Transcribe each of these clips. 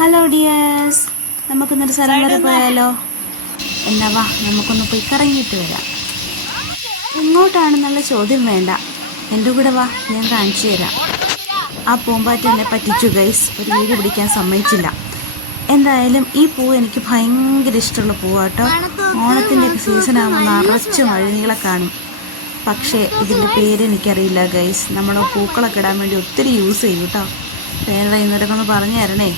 Hello dears, നമുക്കിന്നൊരു സ്ഥലം വരെ പോയാലോ? എന്നാ വാ, നമുക്കൊന്ന് പോയി കറങ്ങിയിട്ട് വരാം. എങ്ങോട്ടാണെന്നുള്ള ചോദ്യം വേണ്ട, എൻ്റെ കൂടെ വാ, ഞാൻ കാണിച്ചു തരാം. ആ പൂമ്പാറ്റ എന്നെ പറ്റിച്ചു ഗൈസ്, ഒരു വീഡിയോ പിടിക്കാൻ സമ്മതിച്ചില്ല. എന്തായാലും ഈ പൂവ് എനിക്ക് ഭയങ്കര ഇഷ്ടമുള്ള പൂവാട്ടോ. ഓണത്തിൻ്റെ ഒക്കെ സീസൺ ആകുമ്പോൾ നിറച്ച് മഴനീളെ കാണും. പക്ഷേ ഇതിൻ്റെ പേര് എനിക്കറിയില്ല ഗൈസ്. നമ്മൾ പൂക്കളൊക്കെ ഇടാൻ വേണ്ടി ഒത്തിരി യൂസ് ചെയ്യും കേട്ടോ. പേരറിയുന്നവരൊക്കെ ഒന്ന് പറഞ്ഞു തരണേ.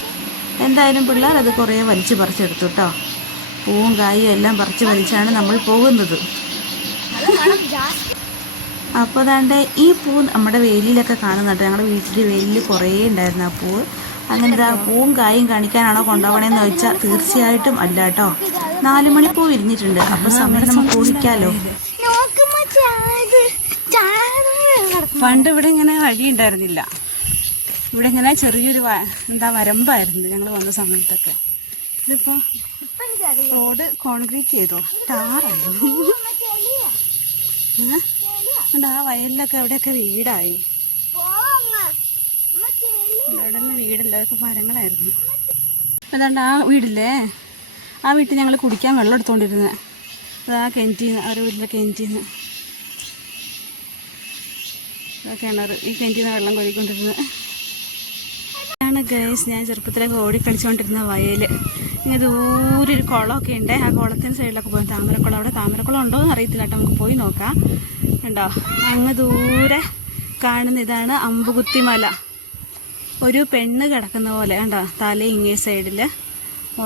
എന്തായാലും പിള്ളേർ അത് കുറേ വലിച്ചു പറിച്ചെടുത്തു കേട്ടോ. പൂവും കായും എല്ലാം പറിച്ച് വലിച്ചാണ് നമ്മൾ പോകുന്നത്. അപ്പോൾ അതാണ്ട് ഈ പൂ നമ്മുടെ വേലിയിലൊക്കെ കാണുന്നുണ്ട്. ഞങ്ങളുടെ വീട്ടിൽ വേലിയിൽ കുറേ ഉണ്ടായിരുന്നു ആ പൂവ്. അങ്ങനെ ആ പൂവും കായും കാണിക്കാനാണോ കൊണ്ടുപോകണേന്ന് ചോദിച്ചാൽ തീർച്ചയായിട്ടും അല്ല കേട്ടോ. 4 മണി പൂ വിരിഞ്ഞിട്ടുണ്ട്. അപ്പോൾ സമയം നമുക്ക് ഊഹിക്കാലോ. പണ്ട് ഇവിടെ ഇങ്ങനെ വഴി ഉണ്ടായിരുന്നില്ല. ഇവിടെ ഇങ്ങനെ ചെറിയൊരു വരമ്പായിരുന്നു ഞങ്ങൾ വന്ന സമയത്തൊക്കെ. ഇതിപ്പോൾ റോഡ് കോൺക്രീറ്റ് ചെയ്തോ, ടാറല്ലോ. ആ വയലിലൊക്കെ അവിടെയൊക്കെ വീടായി. അവിടെ നിന്ന് വീടില്ല, അതൊക്കെ മരങ്ങളായിരുന്നു. അതാണ്ട് ആ വീടില്ലേ, ആ വീട്ടിൽ ഞങ്ങൾ കുടിക്കാൻ വെള്ളം എടുത്തുകൊണ്ടിരുന്നത്. അത് ആ കിണറ്റിന്ന്, അവരുടെ വീട്ടിലെ കിണറ്റിന്ന്, കിണർ, ഈ കിണറ്റിന്ന് വെള്ളം കൊഴിക്കൊണ്ടിരുന്നത് ആണ് ഗൈസ്. ഞാൻ ചെറുപ്പത്തിലൊക്കെ ഓടിക്കളിച്ചുകൊണ്ടിരുന്ന വയൽ. ഇങ്ങനെ ദൂരെ ഒരു കുളമൊക്കെ ഉണ്ട്. ആ കുളത്തിൻ്റെ സൈഡിലൊക്കെ പോയി താമരക്കുളം. അവിടെ താമരക്കുളം ഉണ്ടോ എന്ന് അറിയത്തില്ല കേട്ടോ, നമുക്ക് പോയി നോക്കാം. ഉണ്ടോ, അങ്ങ് ദൂരെ കാണുന്ന ഇതാണ് അമ്പുകുത്തിമല. ഒരു പെണ്ണ് കിടക്കുന്ന പോലെ കണ്ടോ, തല ഇങ്ങേ സൈഡിൽ,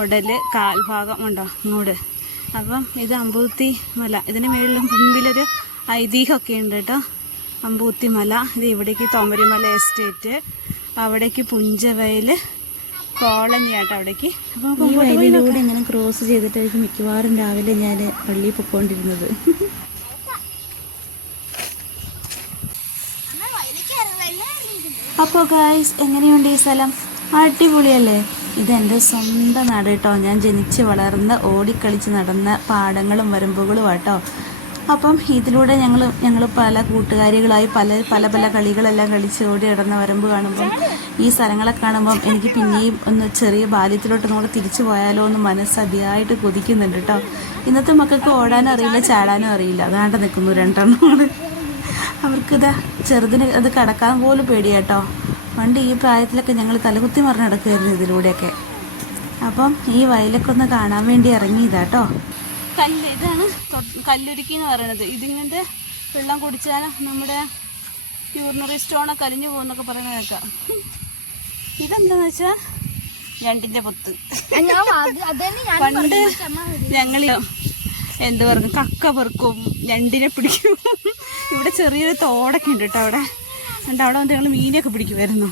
ഉടല് കാൽഭാഗം ഉണ്ടോ ഇങ്ങോട്ട്. അപ്പം ഇത് അമ്പുകുത്തി മല. ഇതിന് മുമ്പിലൊരു ഐതിഹ്യമൊക്കെ ഉണ്ട് കേട്ടോ. അമ്പുകുത്തി മല. ഇത് ഇവിടേക്ക് തോമരിമല എസ്റ്റേറ്റ്, അവിടേക്ക് പുഞ്ചവയൽ കോളനി ആട്ടോ അവിടേക്ക്. അപ്പോൾ ഈ വയലിലൂടെ ഇങ്ങനെ ക്രോസ് ചെയ്തിട്ടായിരിക്കും മിക്കവാറും രാവിലെ ഞാൻ പള്ളിയിൽ പൊയ്ക്കൊണ്ടിരുന്നത്. അപ്പോൾ ഗായ്സ്, എങ്ങനെയുണ്ട് ഈ സ്ഥലം? അടിപൊളിയല്ലേ? ഇതെൻ്റെ സ്വന്തം നാട് കേട്ടോ. ഞാൻ ജനിച്ച് വളർന്ന് ഓടിക്കളിച്ച് നടന്ന പാടങ്ങളും വരമ്പുകളും ആട്ടോ. അപ്പം ഇതിലൂടെ ഞങ്ങൾ പല കൂട്ടുകാരികളായി പല കളികളെല്ലാം കളിച്ച് ഓടി നടന്ന വരമ്പ് കാണുമ്പം, ഈ സ്ഥലങ്ങളെ കാണുമ്പം എനിക്ക് പിന്നെയും ഒന്ന് ചെറിയ ബാല്യത്തിലോട്ട് നമുക്ക് തിരിച്ചു പോയാലോ എന്ന് മനസ്സ് അതിയായിട്ട് കൊതിക്കുന്നുണ്ട് കേട്ടോ. ഇന്നത്തെ മക്കൾക്ക് ഓടാനും അറിയില്ല, ചാടാനും അറിയില്ല. അതാണ്ട് നിൽക്കുന്നു രണ്ടെണ്ണം. അവർക്കിതാ ചെറുതിന് അത് കടക്കാൻ പോലും പേടിയാട്ടോ. പണ്ട് ഈ പ്രായത്തിലൊക്കെ ഞങ്ങൾ തലകുത്തി മറിഞ്ഞ് നടക്കുമായിരുന്നു ഇതിലൂടെയൊക്കെ. അപ്പം ഈ വയലൊക്കെ ഒന്ന് കാണാൻ വേണ്ടി ഇറങ്ങിയതാട്ടോ. ഇതാണ് കല്ലുരുക്കി എന്ന് പറയുന്നത്. ഇതിങ്ങനത്തെ വെള്ളം കുടിച്ചാൽ നമ്മുടെ യൂറിനറി സ്റ്റോണൊക്കെ അലിഞ്ഞു പോകുന്നൊക്കെ പറയുന്നത് കേൾക്കാം. ഇതെന്താന്ന് വെച്ചാൽ ഞണ്ടിൻ്റെ പൊത്ത്. പണ്ട് ഞങ്ങൾ എന്ത് പറയും, കക്ക പെറുക്കും, ഞണ്ടിനെ പിടിക്കും. ഇവിടെ ചെറിയൊരു തോടൊക്കെ ഉണ്ട് കേട്ടോ. അവിടെ ഉണ്ട്, അവിടെ വന്ന് ഞങ്ങൾ മീനൊക്കെ പിടിക്കുമായിരുന്നു.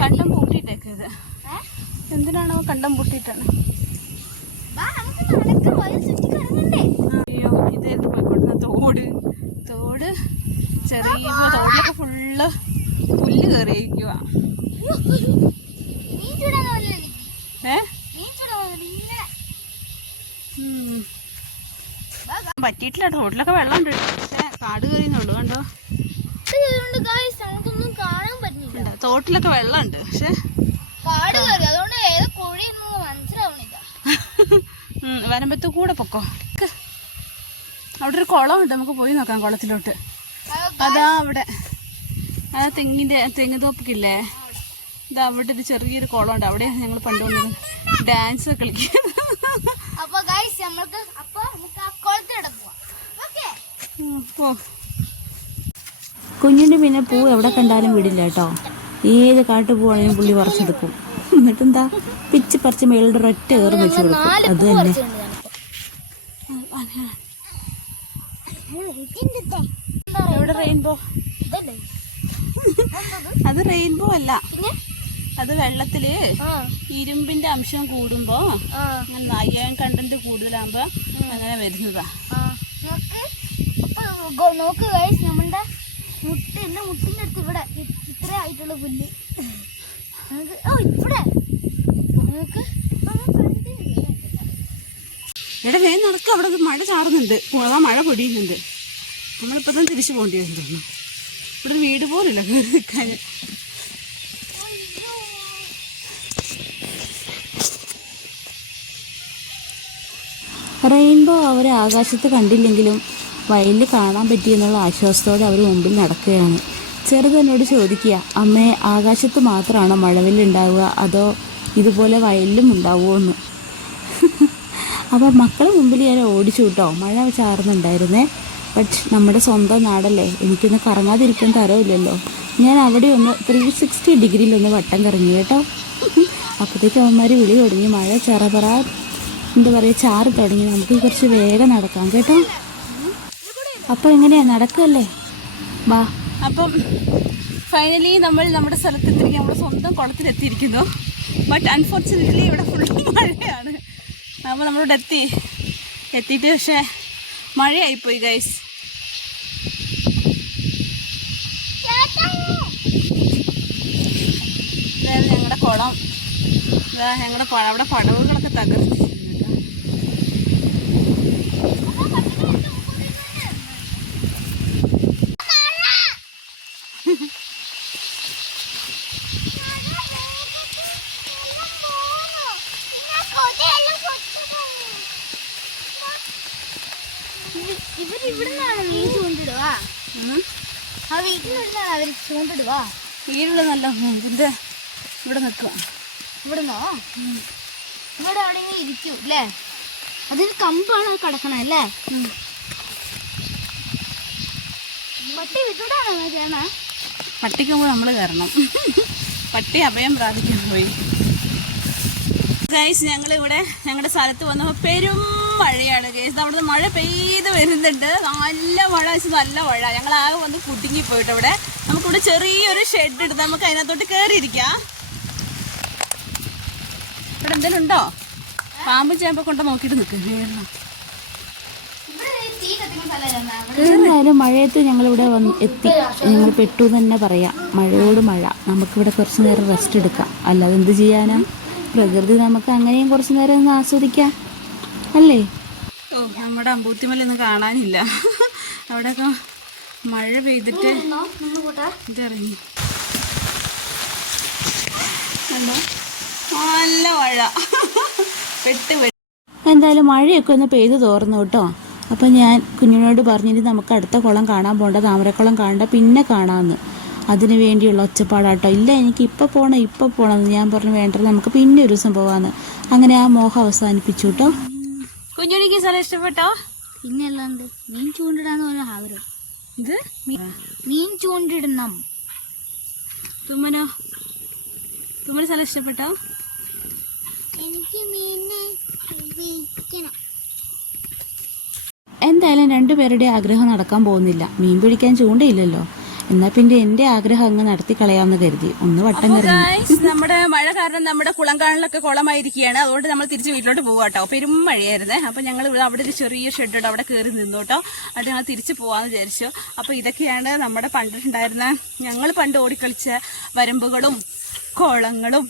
കണ്ടം പൂട്ടിയിട്ടേക്കത് എന്തിനാണോ? കണ്ടം പൂട്ടിയിട്ടാണ്. അയ്യോ, ഇതായിരുന്നു പോയിക്കൊണ്ടിരുന്ന തോട് ചെറിയ തോടിലൊക്കെ ഫുള്ള് പുല്ല് കയറിയിരിക്കുക. പറ്റിയിട്ടില്ല. തോട്ടിലൊക്കെ വെള്ളമുണ്ട്, പക്ഷേ കാട് കയറിയെന്നുള്ളൂ. കണ്ടോ, തോട്ടിലൊക്കെ വെള്ളമുണ്ട്, പക്ഷെ വരമ്പത്ത് കൂടെ പൊക്കോ. അവിടെ ഒരു കുളമുണ്ട്, നമുക്ക് പോയി നോക്കാം കുളത്തിലോട്ട്. അതാ അവിടെ ആ തെങ്ങ് തോപ്പിക്കില്ലേ, ഇതാ അവിടെ ഒരു ചെറിയൊരു കുളമുണ്ട്. അവിടെ ഞങ്ങൾ പണ്ട് വന്നത് ഡാൻസ് കളിക്കുക. കുഞ്ഞിന് പിന്നെ പൂ എവിടെ കണ്ടാലും വിടില്ല കേട്ടോ. ഏത് കാട്ടുപൂവാണെങ്കിലും പുള്ളി പറിച്ചെടുക്കും. എന്നിട്ടെന്താ പിച്ച് പറിച്ച് മേളുടെ ഒരൊറ്റ ഏറ് വെച്ച് കൊടുക്കും. അത് തന്നെ. എവിടെ റെയിൻബോ? അത് റെയിൻബോ അല്ല, അത് വെള്ളത്തില് ഇരുമ്പിന്റെ അംശം കൂടുമ്പോ, അയൺ കണ്ടന്റ് കൂടുതലാകുമ്പോ അങ്ങനെ വരുന്നതാ. നോക്ക് ഗൈസ്, നമ്മളുടെ മുട്ടിന്റെ അടുത്ത് ഇവിടെ ഇത്ര ആയിട്ടുള്ള പുല്ല്. ഇവിടെ എടാ വേഗം നടക്കുക, അവിടെ മഴ ചാറുന്നുണ്ട്, മഴ പൊടിയുന്നുണ്ട്. നമ്മളിപ്പോൾ തന്നെ തിരിച്ചു പോകേണ്ടി വരും തോന്നുന്നു. ഇവിടെ ഒരു വീട് പോലില്ല കയറി നിൽക്കാൻ. റെയിൻബോ അവർ ആകാശത്ത് കണ്ടില്ലെങ്കിലും വയലിൽ കാണാൻ പറ്റിയെന്നുള്ള ആശ്വാസത്തോടെ അവർ മുമ്പിൽ നടക്കുകയാണ്. ചെറുതെന്നോട് ചോദിക്കുക, അമ്മേ ആകാശത്ത് മാത്രമാണോ മഴവില്ലുണ്ടാവുക അതോ ഇതുപോലെ വയലിലും ഉണ്ടാവുമോ എന്ന്. അപ്പോൾ മക്കളെ മുമ്പിൽ ഞാൻ ഓടിച്ചു കേട്ടോ. മഴ ചാറുന്നുണ്ടായിരുന്നേ. ബട്ട് നമ്മുടെ സ്വന്തം നാടല്ലേ, എനിക്കൊന്ന് കറങ്ങാതിരിക്കാൻ തരമില്ലല്ലോ. ഞാൻ അവിടെ ഒന്ന് 360 ഡിഗ്രിയിലൊന്ന് വട്ടം കറങ്ങി കേട്ടോ. അപ്പോഴത്തേക്ക് അവന്മാർ വിളി തുടങ്ങി, മഴ ചെറപറ എന്താ പറയുക ചാറ് തുടങ്ങി, നമുക്ക് കുറച്ച് വേഗം നടക്കാം കേട്ടോ. അപ്പോൾ എങ്ങനെയാ നടക്കല്ലേ, വാ. അപ്പം ഫൈനലി നമ്മൾ നമ്മുടെ സ്ഥലത്തെത്തിരിക്കും, നമ്മുടെ സ്വന്തം കുളത്തിലെത്തിയിരിക്കുന്നു. ബട്ട് അൺഫോർച്ചുനേറ്റ്ലി ഇവിടെ ഫുൾ മഴയാണ്. അപ്പോൾ നമ്മളിവിടെ എത്തിയിട്ട് പക്ഷേ മഴയായിപ്പോയി ഗൈസ്. ഇതാണ് ഞങ്ങളുടെ കുളം. ഇതാ ഞങ്ങളുടെ അവിടെ പടവുകളൊക്കെ തകർത്തിട്ടുണ്ട്. ഇവിടുന്നാണ് മീൻ ചൂണ്ടിടുക. ആ വീട്ടിലിടുന്നാണ് അവർ ചൂണ്ടിടുക. വീടുള്ള നല്ല ഇത് ഇവിടെ നിൽക്കുക. ഇവിടുന്നോ ഇവിടെ അവിടെ ഇരിക്കും അല്ലേ? അതിന് കമ്പാണ് കിടക്കണേ അല്ലേ? പട്ടി വിട്ടൂടാണോ ചേണ? പട്ടിക്ക് പോയി നമ്മൾ കയറണം. പട്ടി അഭയം പ്രാപിക്കാൻ പോയി. ഗൈസ് ഞങ്ങളിവിടെ ഞങ്ങളുടെ സ്ഥലത്ത് വന്നപ്പോൾ പെരും മഴയാണ് ഗൈസ്. അവിടുന്ന് മഴ പെയ്ത് വരുന്നുണ്ട്. നല്ല മഴ വെച്ചാൽ നല്ല മഴ. ഞങ്ങളാകെ വന്ന് കുടുങ്ങിപ്പോയിട്ട് ഇവിടെ നമുക്കിവിടെ ചെറിയൊരു ഷെഡ് എടുത്ത് നമുക്ക് അതിനകത്തോട്ട് കയറിയിരിക്കാം. ഇവിടെ എന്തെങ്കിലും ഉണ്ടോ? പാമ്പ് ചേമ്പൊക്കെ കൊണ്ട് നോക്കിയിട്ട് നിൽക്കുക. എന്തായാലും മഴയത്ത് ഞങ്ങളിവിടെ എത്തി. ഞങ്ങൾ പെട്ടു തന്നെ പറയാം. മഴയോട് മഴ. നമുക്കിവിടെ കുറച്ച് നേരം റെസ്റ്റ് എടുക്കാം. അല്ലാതെ എന്ത് ചെയ്യാനാ? പ്രകൃതി നമുക്ക് അങ്ങനെയും കുറച്ച് നേരം ഒന്ന് ആസ്വദിക്കാം അല്ലേ? ഓ, നമ്മുടെ അമ്പൂത്തിമലൊന്നും കാണാനില്ല. അവിടെയൊക്കെ മഴ പെയ്തിട്ട് ഇതിറങ്ങി. നല്ല മഴ എന്തായാലും മഴയൊക്കെ ഒന്ന് പെയ്ത് തോർന്നു കേട്ടോ. അപ്പം ഞാൻ കുഞ്ഞിനോട് പറഞ്ഞിട്ട് നമുക്ക് അടുത്ത കുളം കാണാൻ പോകണ്ട, താമരക്കുളം കാണണ്ട, പിന്നെ കാണാമെന്ന്. അതിന് വേണ്ടിയുള്ള ഒച്ചപ്പാടാട്ടോ. ഇല്ല എനിക്ക് ഇപ്പോൾ പോകണമെന്ന് ഞാൻ പറഞ്ഞു. വേണ്ടത് നമുക്ക് പിന്നെ ഒരു ദിവസം പോകാമെന്ന്. അങ്ങനെ ആ മോഹം അവസാനിപ്പിച്ചു കേട്ടോ. കുഞ്ഞുണിക്ക് സ്ഥലം ഇഷ്ടപ്പെട്ടോ? പിന്നെ അല്ലാണ്ട് മീൻ ചൂണ്ടിടാന്ന് പറഞ്ഞ ആഗ്രഹം. ഇത് മീൻ ചൂണ്ടിടണം. തുമ്മനോ? തുമ്മന് സ്ഥലം ഇഷ്ടപ്പെട്ടോ? എനിക്ക് മീനെ പിടിക്കണം. എന്തായാലും രണ്ടുപേരുടെ ആഗ്രഹം നടക്കാൻ പോകുന്നില്ല. മീൻ പിടിക്കാൻ ചൂണ്ടയില്ലല്ലോ. എന്നാ പിന്നെ എന്റെ ആഗ്രഹം അങ്ങ് നടത്തി കളയാമെന്ന് കരുതി ഒന്ന് വട്ടം കറങ്ങി. നമ്മുടെ മഴ കാരണം നമ്മുടെ കുളങ്കാണിലൊക്കെ കുളമായിരിക്കുകയാണ്. അതുകൊണ്ട് നമ്മൾ തിരിച്ച് വീട്ടിലോട്ട് പോകാട്ടോ. പെരും മഴയായിരുന്നേ. അപ്പൊ ഞങ്ങൾ അവിടെ ഒരു ചെറിയ ഷെഡ് ഉണ്ട്, അവിടെ കയറി നിന്നോട്ടോ. അത് ഞങ്ങൾ തിരിച്ച് പോവാന്ന് വിചാരിച്ചു. അപ്പൊ ഇതൊക്കെയാണ് നമ്മുടെ പണ്ടുണ്ടായിരുന്ന ഞങ്ങൾ പണ്ട് ഓടിക്കളിച്ച വരമ്പുകളും കുളങ്ങളും.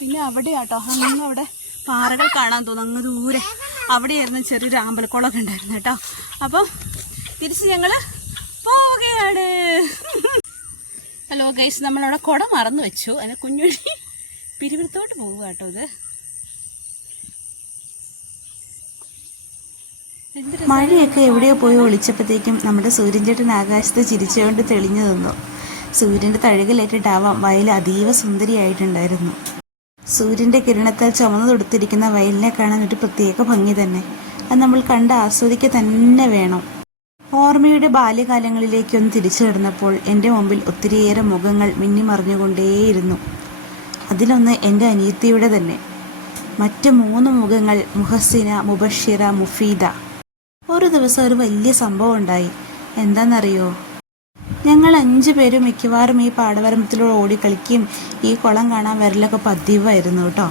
പിന്നെ അവിടെ ആട്ടോ അങ്ങ് അവിടെ പാറകൾ കാണാൻ തോന്നുന്നു. അങ്ങ് ദൂരെ അവിടെയായിരുന്നു ചെറിയൊരു ആമ്പലക്കുളമൊക്കെ ഉണ്ടായിരുന്നു കേട്ടോ. അപ്പോൾ തിരിച്ച് ഞങ്ങൾ പോവുകയാണ്. ഹലോ ഗൈസ്, നമ്മളവിടെ കുട മറന്നു വെച്ചു. അതിനെ കുഞ്ഞുഴി പിരിവിടത്തോട്ട് പോവുക കേട്ടോ. ഇത് മഴയൊക്കെ എവിടെയോ പോയി ഒളിച്ചപ്പോഴത്തേക്കും നമ്മുടെ സൂര്യൻ ചേട്ടൻ ആകാശത്ത് ചിരിച്ചുകൊണ്ട് തെളിഞ്ഞു നിന്നു. സൂര്യൻ്റെ തഴുകലേറ്റിട്ടാവാം വയൽ അതീവ സുന്ദരിയായിട്ടുണ്ടായിരുന്നു. സൂര്യൻ്റെ കിരണത്താൽ ചുമന്നു തൊടുത്തിരിക്കുന്ന വയലിനെ കാണാൻ ഒരു പ്രത്യേക ഭംഗി തന്നെ. അത് നമ്മൾ കണ്ട് ആസ്വദിക്കുക തന്നെ വേണം. ഓർമ്മയുടെ ബാല്യകാലങ്ങളിലേക്കൊന്ന് തിരിച്ചു കിടന്നപ്പോൾ എൻ്റെ മുമ്പിൽ ഒത്തിരിയേറെ മുഖങ്ങൾ മിന്നിമറിഞ്ഞുകൊണ്ടേയിരുന്നു. അതിലൊന്ന് എൻ്റെ അനിയത്തിയുടെ തന്നെ. മറ്റ് 3 മുഖങ്ങൾ മുഹസിന, മുബഷിറ, മുഫീദ. ഒരു ദിവസം ഒരു വലിയ സംഭവം ഉണ്ടായി. എന്താണെന്നറിയോ? ഞങ്ങൾ 5 പേരും മിക്കവാറും ഈ പാടവരമ്പത്തിലൂടെ ഓടിക്കളിക്കുകയും ഈ കുളം കാണാൻ വരലൊക്കെ പതിവായിരുന്നു കേട്ടോ.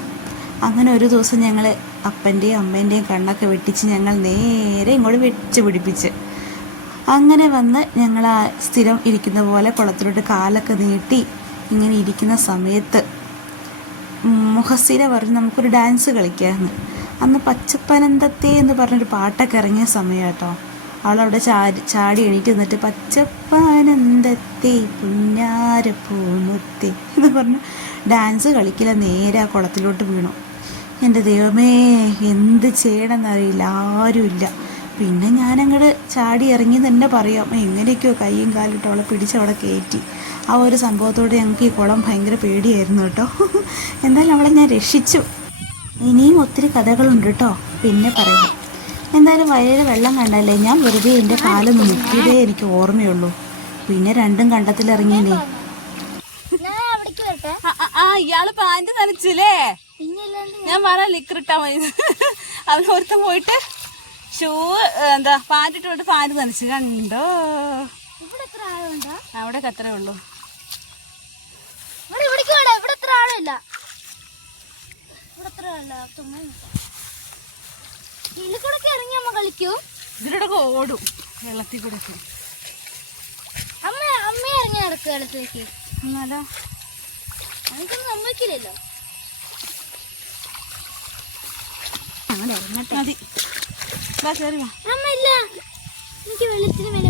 അങ്ങനെ ഒരു ദിവസം ഞങ്ങൾ അപ്പൻ്റെയും അമ്മേൻ്റെയും കണ്ണൊക്കെ വെട്ടിച്ച് ഞങ്ങൾ നേരെ ഇങ്ങോട്ട് വെച്ച് പിടിപ്പിച്ച് അങ്ങനെ വന്ന് ഞങ്ങൾ ആ സ്ഥിരം ഇരിക്കുന്ന പോലെ കുളത്തിലോട്ട് കാലൊക്കെ നീട്ടി ഇങ്ങനെ ഇരിക്കുന്ന സമയത്ത് മുഹസിന പറഞ്ഞ് നമുക്കൊരു ഡാൻസ് കളിക്കാമെന്ന്. അന്ന് പച്ചപ്പനന്തത്തെ എന്ന് പറഞ്ഞൊരു പാട്ടൊക്കെ ഇറങ്ങിയ സമയം കേട്ടോ. അവളവിടെ ചാടി എണീറ്റ് നിന്നിട്ട് പച്ചപ്പാനന്ദത്തെ പുന്നാരപ്പൂമുത്തി എന്ന് പറഞ്ഞ് ഡാൻസ് കളിക്കില്ല, നേരെ ആ കുളത്തിലോട്ട് വീണു. എൻ്റെ ദൈവമേ, എന്ത് ചെയ്യണമെന്നറിയില്ല, ആരുമില്ല. പിന്നെ ഞാനങ്ങോട്ട് ചാടി ഇറങ്ങി തന്നെ പറയാം. എങ്ങനെയൊക്കെയോ കൈയും കാലിട്ട് അവളെ പിടിച്ചവിടെ കയറ്റി. ആ ഒരു സംഭവത്തോടെ ഞങ്ങൾക്ക് ഈ കുളം ഭയങ്കര പേടിയായിരുന്നു കേട്ടോ. എന്തായാലും അവളെ ഞാൻ രക്ഷിച്ചു. ഇനിയും ഒത്തിരി കഥകളുണ്ട് കേട്ടോ, പിന്നെ പറയാം. എന്തായാലും വയലിൽ വെള്ളം കണ്ടല്ലേ, ഞാൻ വെറുതെ എൻ്റെ കാലൊന്ന് മുക്കിയതേ എനിക്ക് ഓർമ്മയുള്ളൂ. പിന്നെ രണ്ടും കണ്ടത്തിലിറങ്ങിയേ. ഇയാള് പാൻറ് നനച്ചില്ലേ? ഞാൻ പറയാം ലിക്കറിട്ടാ മതി. അവനൊരുത്തം പോയിട്ട് ഷൂ എന്താ പാൻറ് ഇട്ട് പാൻറ് നനച്ച് കണ്ടോ. അവിടെ അത്രേ ഉള്ളൂ. ഇതിലൂടെ ഓടും വെള്ളത്തിൽ കൂടെ. അമ്മ ഇറങ്ങി നടക്കുക വെള്ളത്തിലേക്ക്. എന്നാലോ എനിക്കൊന്നും സമ്മതിക്കില്ലല്ലോ. മതി, അമ്മയില്ല, എനിക്ക് വെള്ളത്തിന് വില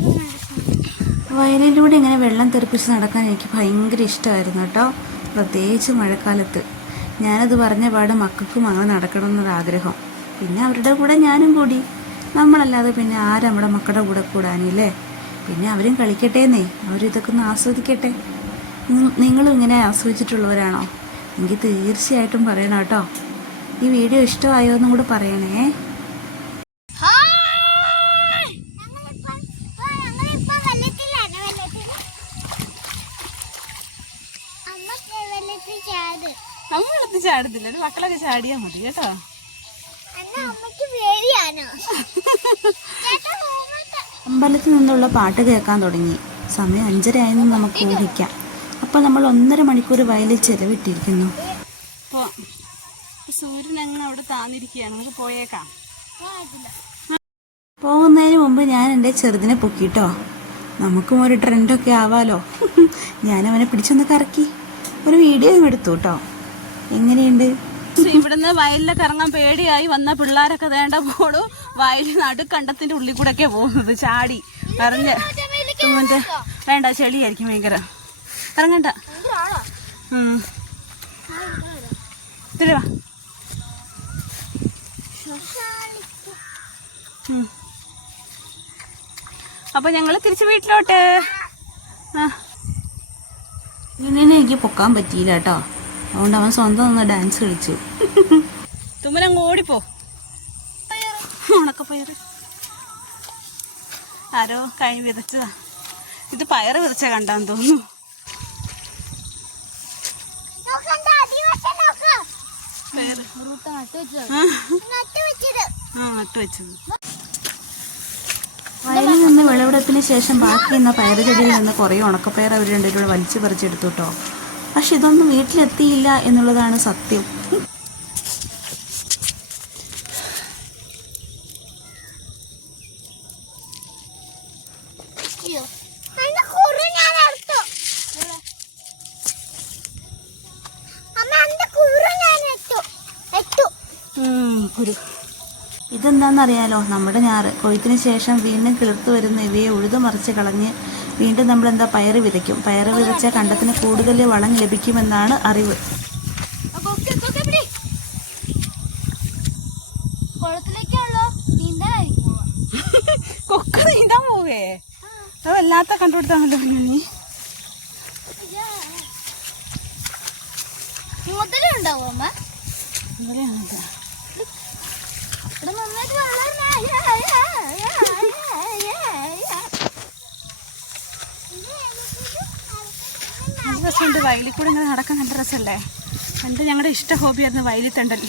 വയലിലൂടെ ഇങ്ങനെ വെള്ളം തെറിപ്പിച്ച് നടക്കാൻ എനിക്ക് ഭയങ്കര ഇഷ്ടമായിരുന്നു കേട്ടോ, പ്രത്യേകിച്ച് മഴക്കാലത്ത്. ഞാനത് പറഞ്ഞ പാട് മക്കൾക്കും അങ്ങനെ നടക്കണം എന്നൊരാഗ്രഹം. പിന്നെ അവരുടെ കൂടെ ഞാനും കൂടി. നമ്മളല്ലാതെ പിന്നെ ആരും നമ്മുടെ മക്കളുടെ കൂടെ കൂടാനില്ലേ. പിന്നെ അവരും കളിക്കട്ടേന്നേ, അവരിതൊക്കെ ഒന്ന് ആസ്വദിക്കട്ടെ. നിങ്ങളും ഇങ്ങനെ ആസ്വദിച്ചിട്ടുള്ളവരാണോ? എനിക്ക് തീർച്ചയായിട്ടും പറയണം കേട്ടോ. ഈ വീഡിയോ ഇഷ്ടമായോ എന്നും കൂടെ പറയണേ. നമ്മൾ വെള്ളത്തിൽ ചാടത്തില്ല, മക്കളൊക്കെ ചാടിയാൽ മതി കേട്ടോ. അമ്പലത്തിൽ നിന്നുള്ള പാട്ട് കേൾക്കാൻ തുടങ്ങി. സമയം 5:30 ആയെന്ന് നമുക്ക് ഊഹിക്കാം. അപ്പോൾ നമ്മൾ 1.5 മണിക്കൂർ വയലിൽ ചെലവിട്ടിരിക്കുന്നു. സൂര്യൻ അങ്ങനെ അവിടെ താന്നിരിക്കുകയാണ്, നമുക്ക് പോയേക്കാം. പോകുന്നതിന് മുമ്പ് ഞാൻ എൻ്റെ ചെറുതിനെ പൊക്കിട്ടോ. നമുക്കും ഒരു ട്രെൻഡൊക്കെ ആവാലോ. ഞാനവനെ പിടിച്ചൊന്ന് കറക്കി ഒരു വീഡിയോയും എടുത്തു കേട്ടോ. എങ്ങനെയുണ്ട്? ഇവിടുന്ന് വയലിലൊക്കെ ഇറങ്ങാൻ പേടിയായി വന്ന പിള്ളേരൊക്കെ വേണ്ട പോടും വയലിൽ നടുക്കണ്ടത്തിന്റെ ഉള്ളിൽ കൂടെ ഒക്കെ പോകുന്നത്. ചാടി ഇറങ്ങ മറ്റേ വേണ്ട, ചെളിയായിരിക്കും ഭയങ്കര. ഇറങ്ങണ്ട. ഇത്തിരി വാ. അപ്പൊ ഞങ്ങള് തിരിച്ച് വീട്ടിലോട്ട്. ഇതിനെ എനിക്ക് പൊക്കാൻ പറ്റിയില്ല കേട്ടോ. അതുകൊണ്ട് അവൻ സ്വന്തം ഒന്ന് ഡാൻസ് കളിച്ചു. തുമ്മലങ്ങ് ഓടിപ്പോ. ഉണക്കപ്പയറ് ആരോ കൈ വിതച്ചതാ. ഇത് പയറ് വിതച്ച കണ്ടാന്ന് തോന്നുന്നു. നട്ടുവെച്ചത്. വയലിൽ നിന്ന് വിളവെടുപ്പിന് ശേഷം ബാക്കി നിന്ന പയറ് ചെടിയിൽ നിന്ന് കുറേ ഉണക്കപ്പയർ അവർ രണ്ടുപേരും വലിച്ചു പറിച്ചെടുത്തു കേട്ടോ. പക്ഷെ ഇതൊന്നും വീട്ടിലെത്തിയില്ല എന്നുള്ളതാണ് സത്യം. ഇതെന്താണെന്നറിയാലോ, നമ്മുടെ ഞാറ് കൊയ്ത്തിന് ശേഷം വീണ്ടും കിളിർത്ത് വരുന്ന ഇവയെ ഉഴുതുമറിച്ച് കളഞ്ഞ് വീണ്ടും നമ്മളെന്താ പയറ് വിതയ്ക്കും. പയറ് വിതച്ച കണ്ടത്തിന് കൂടുതൽ വളം ലഭിക്കുമെന്നാണ് അറിവ്. കൊക്ക നീന്താൻ പോവേ? അത് വല്ലാത്ത കണ്ടുപിടുത്താണല്ലോ നീ. ഉണ്ടാവോ അമ്മ? നല്ല രസമുണ്ട് വയലിൽ കൂടെ ഇങ്ങനെ നടക്കാൻ. നല്ല രസമല്ലേ? പണ്ട് ഞങ്ങളുടെ ഇഷ്ട ഹോബിയായിരുന്നു വയലിൽ തണ്ടൽ.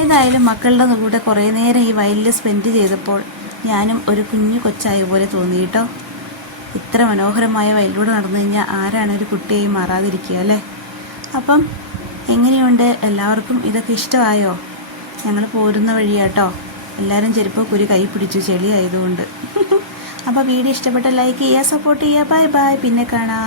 ഏതായാലും മക്കളുടെ കൂടെ കുറേ നേരം ഈ വയലിൽ സ്പെൻഡ് ചെയ്തപ്പോൾ ഞാനും ഒരു കുഞ്ഞു കൊച്ചായ പോലെ തോന്നി കേട്ടോ. ഇത്ര മനോഹരമായ വയലിലൂടെ നടന്നു കഴിഞ്ഞാൽ ആരാണ് ഒരു കുട്ടിയെയും മാറാതിരിക്കുക അല്ലേ? അപ്പം എങ്ങനെയുണ്ട്? എല്ലാവർക്കും ഇതൊക്കെ ഇഷ്ടമായോ? ഞങ്ങൾ പോരുന്ന വഴിയാട്ടോ. എല്ലാവരും ചെരുപ്പൊക്കെ ഒരു കൈ പിടിച്ചു, ചെളി ആയതുകൊണ്ട്. അപ്പോൾ വീഡിയോ ഇഷ്ടപ്പെട്ട ലൈക്ക് ചെയ്യുക, സപ്പോർട്ട് ചെയ്യുക. ബൈ ബൈ, പിന്നെ കാണാം.